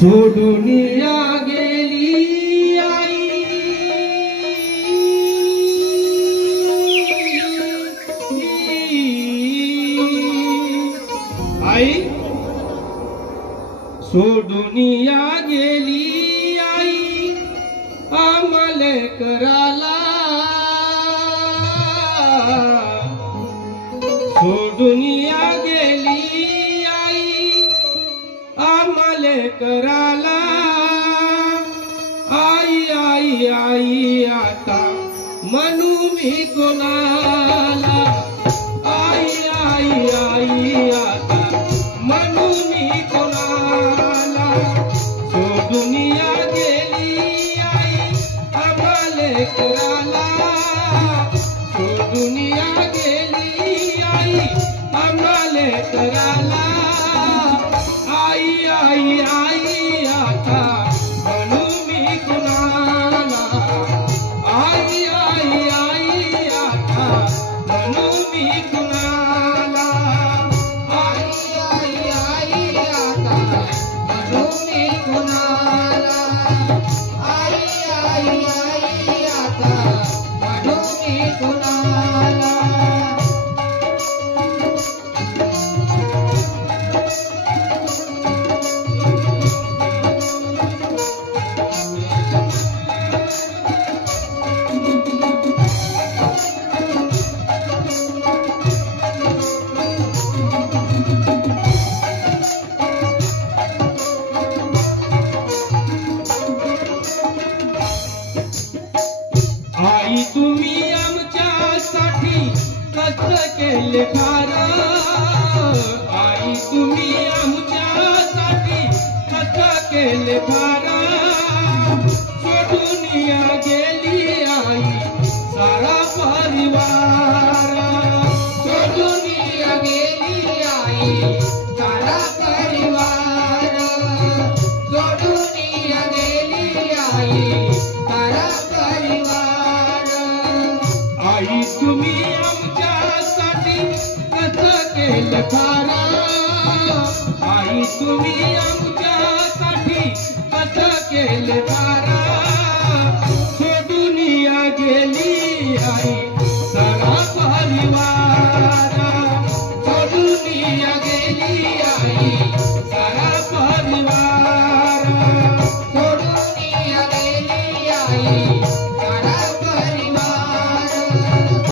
सोडूनिया गेली आई सोडूनिया गेली आई आम्हाला कराला सोडूनिया गेली आई आम्हाला कराला आई आई आई आता म्हणू मी कोणाला आई आई आई आता म्हणू मी कोणाला सोडूनिया गेली आई आम्हाला कराला सोडूनिया गेली आई आम्हाला कराला आई आई आई आता म्हणू मी कुणाला आई आई आई आता म्हणू मी कुणाला आई आई आई आता म्हणू मी कुणाला आई आई आई आता म्हणू मी कुणाला आई तुम्ही आमच्यासाठी कष्ट केले फार आई तुम्ही आमच्यासाठी कष्ट केले फार सोडूनिया गेली आई सारा परिवार सोडूनिया गेली आई सारा परिवार सोडूनिया गेली आई सारा आई तुम्ही आमच्यासाठी कसं केलं फार आई तुम्ही आमच्यासाठी कसं केलं फार